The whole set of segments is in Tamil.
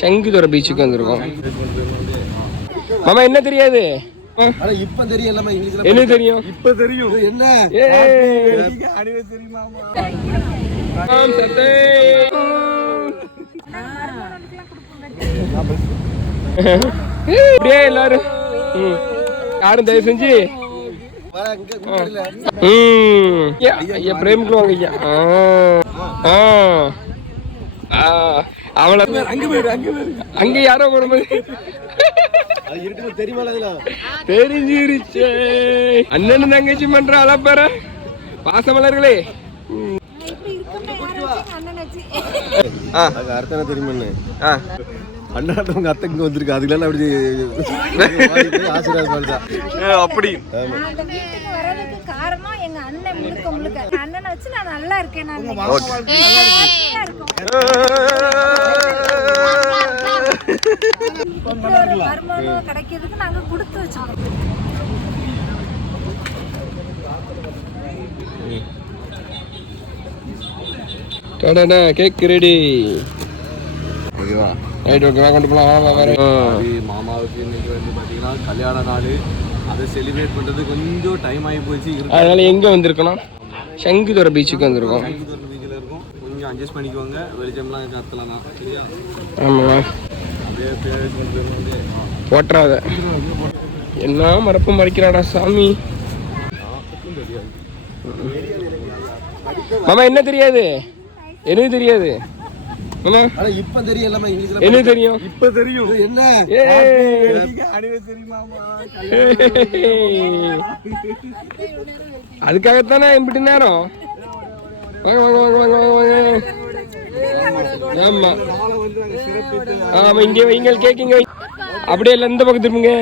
சங்குதோர பீச்சுக்கு வந்திருக்கோம். மாமா என்ன தெரியாது? இப்ப தெரியும் என்ன தெரியும்? இப்ப தெரியும் என்ன எல்லாரும் யாரும் தயவு செஞ்சு ஐயா பிரேமுக்கு வாங்க ஐயா. அவளை அங்க யாரோ போடும்போது தெரிஞ்சிருச்சே. அண்ணன் தங்கச்சி பண்ற அளப்பற பாசமலர்களே. அர்த்தம் தெரியுமா? அண்ணாட்டவங்க அத்தை இங்க வந்திருக்கு. அதுல அப்படி ஆசீர்வாதம் அப்படி காரணம் எங்க அண்ணன் முழுக்க முழுக்க அண்ணனை வச்சு நான் நல்லா இருக்கேன். வருமானம் கிடைக்கிறதுக்கு நாங்க கொடுத்து வச்சிருக்கோம். Cake ready. ஓகேவா? ரைட் ஓகேவா? கொண்டு போகலாம். மாமாவுக்கு இன்னைக்கு வந்து பார்த்தீங்கன்னா கல்யாண நாள். அதை செலிப்ரேட் பண்ணுறது கொஞ்சம் டைம் ஆகி போச்சு. அதனால எங்கே வந்திருக்கோம்? சங்குதோர பீச்சுக்கு வந்திருக்கோம். சங்குதோர பீச்சில் இருக்கும். கொஞ்சம் அட்ஜஸ்ட் பண்ணிக்குவாங்க. வெளிச்சம்லாம் கத்தலாம் தான். சரியா? ஆமாம். போட்டுறாத. என்ன மறப்பு மறைக்கிறாடா சாமி. மாமா என்ன தெரியாது? எனக்கு தெரியாது மாமா. இப்ப தெரியும் என்ன தெரியும்? இப்ப தெரியும் என்ன அதுக்காகத்தானே இப்படி நேரம். வாங்க வாங்க வாங்க வாங்க வாங்க வாங்க. ஆமா ஆமா. இங்க வைங்க கேக்கிங்க. அப்படியே இல்லை, இந்த பக்கம் திரும்புங்க.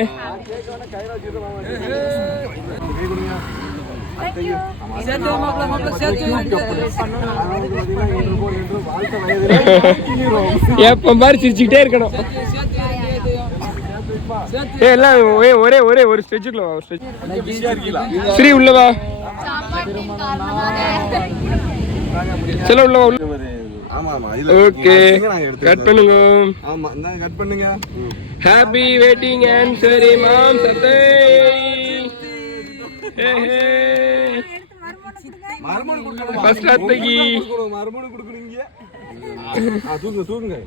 எப்ப மாதிரி சிரிச்சுக்கிட்டே இருக்கணும். எல்லாம் ஒரே ஒரே ஒரு ஸ்டெச்சுக்குள்ள வா. ஸ்ரீ உள்ளவா சில உள்ளவா. ஓகே கட் பண்ணுங்க. ஆமா கட் பண்ணுங்க. ஹாப்பி வெட்டிங் ஆனிவர்சரி மாம் சத்தை. ஃபர்ஸ்ட் அத்தைக்கு மறுமணம் கொடுக்குறீங்க. தூக்குங்க.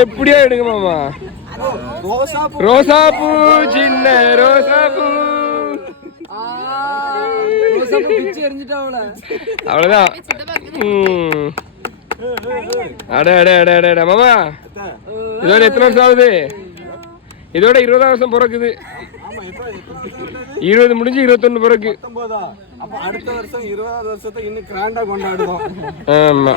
எப்படியோ எடுங்க மாமா. ரோசாப்பூ சின்ன ரோசாப்பூ. அவ்வளவுதான். அட அட அட அட மாமா, இதோட எத்தனை வருஷம் ஆகுது? இதோட 20 வருஷம் பிறக்குது. 20 முடிஞ்சு 21 பிறகு. அடுத்த வருஷம் 20வது வருஷத்தை இன்னும் கிராண்டா கொண்டாடுவோம். ஆமா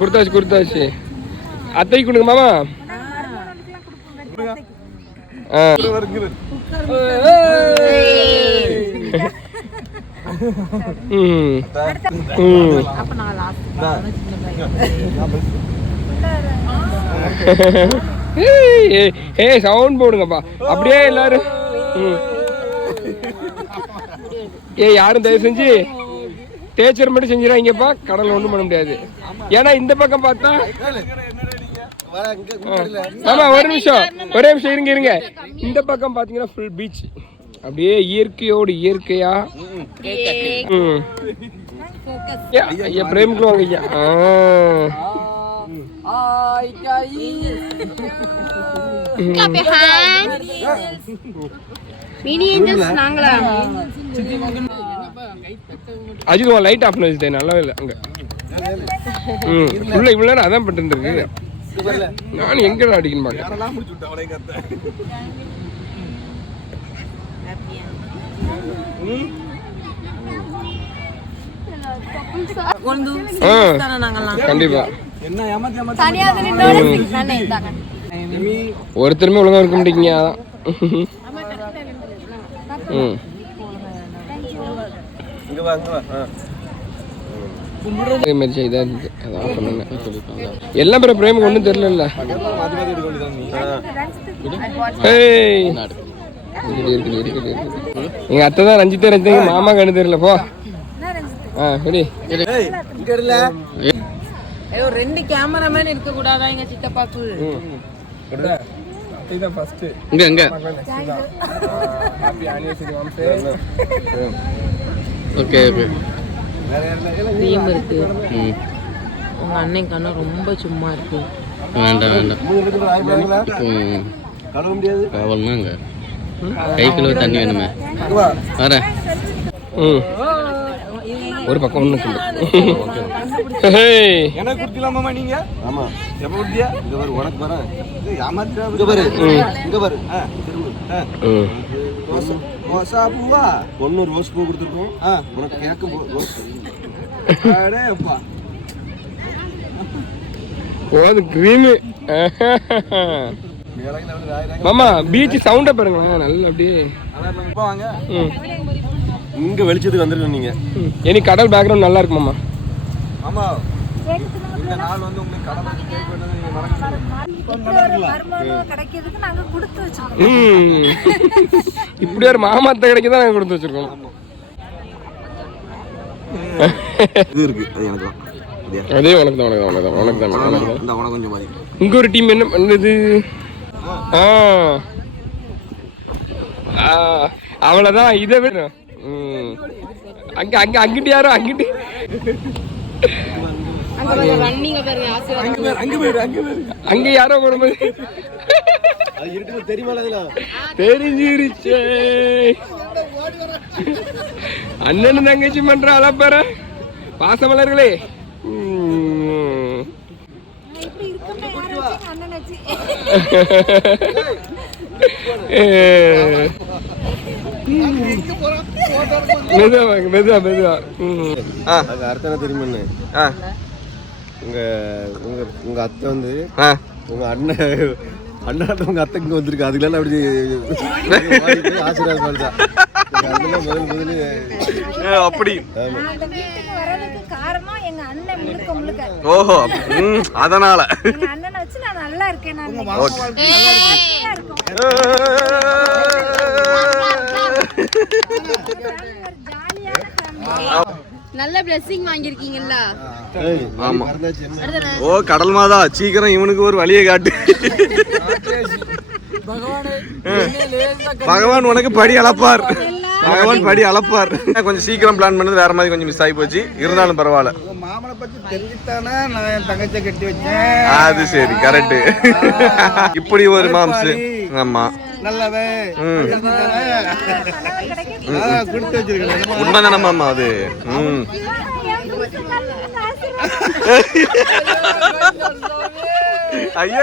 கொடுத்தாச்சு கொடுத்தாச்சு. அத்தைக்கு கொடுங்க மாமா. சவுண்ட் போடுங்கப்பா அப்படியே எல்லாரும். யாரும் தயவு செஞ்சு தேய்ச்சர் மட்டும் செஞ்சிடாங்கப்பா. கடல் ஒன்றும் பண்ண முடியாது. ஏன்னா இந்த பக்கம் பார்த்தா ஆமா. ஒரு நிமிஷம் ஒரே நிமிஷம் இருங்க இருங்க. இந்த பக்கம் பாத்தீங்கன்னா ஃபுல் பீச். அப்படியே இயற்கையோடு இயற்கையா. ஐயா பிரேமுக்கு வாங்க ஐயா. அஜித் லைட் ஆஃப் பண்ணி வச்சுட்டேன். நல்லாவே இல்லை அங்க. உள்ள இவ்வளவு நேரம் அதான் பண்ணிட்டு இருக்கு. நானும் எங்க அடிக்கணும் பாக்க. கண்டிப்பா ஒருத்தருமே ஒழுங்கா இருக்க மாட்டீங்க. எல்லாம் பேர் பிரேமுக்கு ஒன்றும் தெரியல. எங்க அத்தை தான் ரஞ்சித்தே மாமா கண்ணு தெரியல போ. என்ன ரஞ்சித்? சரி ஐயோ 2 கேமராமேன் இருக்க கூடாதா எங்க சித்தப்பாக்கு? இங்க இங்க ஓகே ஓகே கிரீம் இருக்கு. உங்க அண்ணன் கண்ணு ரொம்ப சும்மா இருக்கு. வேண்டாம் வேண்டாம் காவல்னாங்க கை கழுவ தண்ணி வேணுமே வரேன். ஒரு பக்கம் ஒண்ணு என்ன குடிக்கலாமா நீங்க? ஆமா எப்ப குடியா? இங்க பாரு உனக்கு பாரு ஏமாத்திரா இங்க பாரு இங்க பாரு ரோசா பூவா பொண்ணு ரோஸ் பூ கொடுத்துருக்கோம். உனக்கு கேட்க ரோஸ் அடே அப்பா ஓது கிரீம். மாமா பீச் சவுண்ட பாருங்க நல்லா அப்படியே வாங்க. இங்க வெளிச்சத்துக்கு வந்துருக்கீங்க நீங்க. இனி கடல் பேக்ரவுண்ட் நல்லா இருக்கு மாமா. ஆமா இந்த நாள் வந்து உங்களுக்கு கடல் என்ஜாய் பண்ணது நீங்க மருமகன் கிடைக்கிறதுக்கு நாங்க கொடுத்து வச்சிருக்கோம். இப்படி ஒரு மாமாத்தை கிடைக்கதான் நாங்க கொடுத்து வச்சிருக்கோம். இது இருக்கு அது எனக்கு அதே உனக்கு தான் இந்த உனக்கு கொஞ்சம் மாதிரி. இங்க ஒரு டீம் என்ன பண்ணுது? அவ்வளவுதான். இதை விட அங்க அங்க அங்கிட்டு யாரோ அங்கிட்டு அங்க யாரோ போடும்போது தெரிஞ்சிருச்சே. அண்ணன் தங்கச்சி பண்ற அலப்பற பாசமலர்களே. இப்படி இருக்குன்னா யாரை வச்சு அண்ணன் வச்சு மெதுவா மெதுவா. அர்த்தம் தெரியுமா? உங்க அத்தை வந்து உங்க அண்ணன் உங்க அத்தை இங்க வந்திருக்கு. அதுக்கெல்லாம் அப்படி ஆசீர்வாதம் அப்படி வரதுக்கு காரணம் எங்க அண்ணன் முழுக்க முழுக்க. ஓஹோ அதனால எங்க அண்ணனை வச்சு நான் நல்லா இருக்கேன். நல்ல பிளெஸிங் வாங்கிருக்கீங்கல்ல. ஆமா ஓ கடல் மாதா சீக்கிரம் இவனுக்கு ஒரு வழியை காட்டு. பகவான் உனக்கு படி அளப்பார். பகவான் படி அளப்பார். கொஞ்சம் சீக்கிரம் பிளான் பண்ணது வேற மாதிரி கொஞ்சம் மிஸ் ஆகி போச்சு. இருந்தாலும் பரவாயில்ல. மாமனை பத்தி தெரிஞ்சுட்டானே நான் என் தங்கச்சியை கட்டி வச்சேன். அது சரி கரெக்ட். இப்படி ஒரு மாம்ஸ். ஆமா நல்லவே கொடுத்து வச்சிருக்கேன். உண்மைதானே மாமா அது? ஐயோ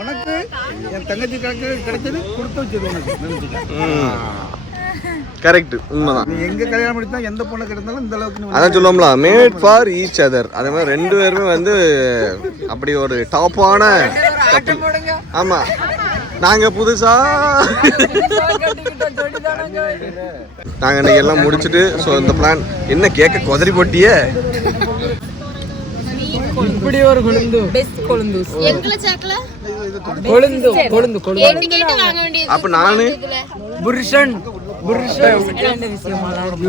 உனக்கு என் தங்கச்சி கிடைச்சது கொடுத்து வச்சது உனக்கு. கரெக்ட் உண்மைதான். நீ எங்க கல்யாணம் முடிச்சா எந்த பொண்ணு கிடைத்தாலும் இந்த அளவுக்கு அதான் சொல்லுவோம்ல மேட் ஃபார் ஈச் அதர். அதே மாதிரி 2 பேருமே வந்து அப்படி ஒரு டாப்பான. ஆமா நாங்க புதுசா நாங்க இன்னைக்கு எல்லாம் முடிச்சுட்டு ஸோ இந்த பிளான் என்ன கேட்க கொதறி போட்டியே. இப்படி ஒரு கொழுந்து பெஸ்ட் கொழுந்து எங்களை சாக்கல கொழுந்து கொழுந்து கொழுந்து கேட்டு கேட்டு வாங்க வேண்டியது. அப்ப நானு புருஷன்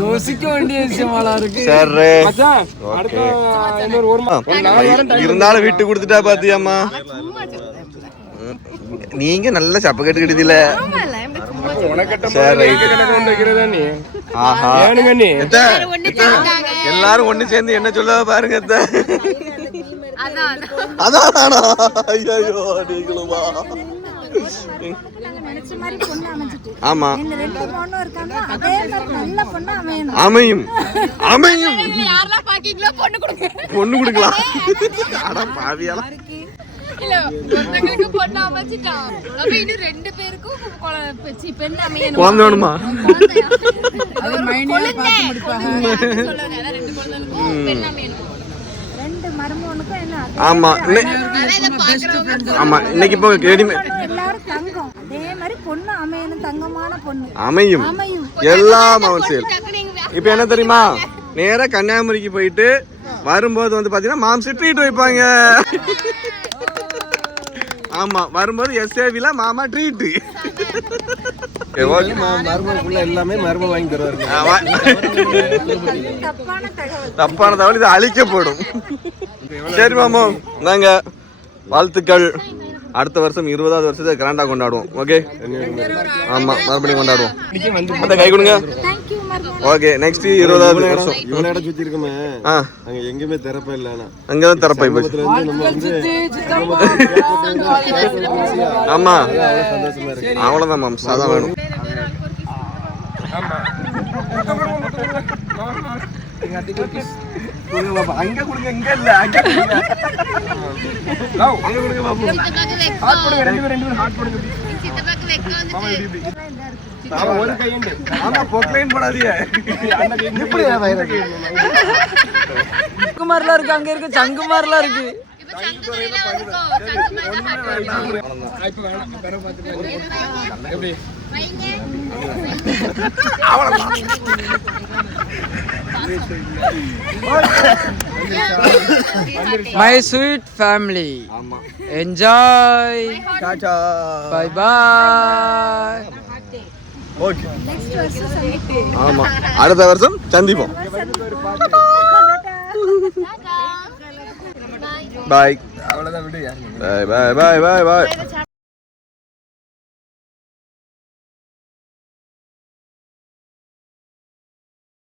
யோசிக்க வேண்டிய விஷயமாலா இருக்கு. சரி அடுத்த இன்னொரு ஒரு மாசம் இருந்தாலும் விட்டு கொடுத்துட்டா பாத்தியாமா? நீங்க நல்ல சப்ப கட்டு கிட்டதில்ல. எல்லாரும் ஒண்ணு சேர்ந்து என்ன சொல்ல பாருங்க. அதான் ஐயோ நீங்களுமா? ஆமா அமையும் அமையும் பொண்ணு கொடுக்கலாம். அட பாவியாலாம் இல்ல ஒருத்தங்களுக்கு பொண்ணு அமைச்சிட்டான். அப்ப இன்னும் 2 பேருக்கும் பெண் அமையணும். குழந்தை வேணுமா? அது மைனியா பார்த்து முடிப்பாங்க. சொல்லுங்க 2 குழந்தைகளுக்கும் பெண் அமையணும். 2 மருமகனுக்கும் என்ன ஆமா ஆமா இன்னைக்கு இப்போ எல்லாரும் தங்கம். அதே மாதிரி பொண்ணு அமையணும். தங்கமான பொண்ணு அமையும் எல்லாம் அவன் சரி. இப்போ என்ன தெரியுமா? நேரா கன்னியாகுமரிக்கு போயிட்டு வரும்போது வந்து பாத்தீங்கன்னா மாம்ஸ் ட்ரீட் வைப்பாங்க. ஆமா வரும்போது எஸ்ஏவில மாமா ட்ரீட். மருமகுள்ள எல்லாமே மரும வாங்கி தருவாரு. தப்பான தகவல் இது அழிக்கப்படும். சரி மாமா, நாங்க வாழ்த்துக்கள். அடுத்த வருஷம் 20வது வருஷத்தை கிராண்டா கொண்டாடுவோம். ஓகே, ஆமா மறுபடியும் கொண்டாடுவோம். அந்த கை கொடுங்க. ஓகே, நெக்ஸ்ட் 20வது வருஷம் இவ்வளவு இடம் சுத்தி இருக்கமே, அங்க எங்கேயுமே திறப்ப இல்ல. அங்கதான் திறப்பாய் போச்சு. ஆமா, அவ்வளவுதான் மாம், அதான் வேணும். அங்க கொடுங்க, இங்க இல்ல, அங்க கொடுங்க பாப்போம். ஹார்ட் போடுங்க, ரெண்டு பேரும் ஹார்ட் போடுங்க. ஒரு கை உண்டு. ஆமா, பொக்லைன் போடாதீங்க. இப்படியா வைரஸ்? சங்குமார்லாம் இருக்கு, அங்க இருக்கு சங்குமார்லாம் இருக்கு. My sweet family, enjoy, Tata, bye bye. Okay, ஆமா அடுத்த வருஷம் சந்திப்போம். பாய். அவ்வளவுதான் விடு. பாய் பாய் பாய் பாய் பாய்.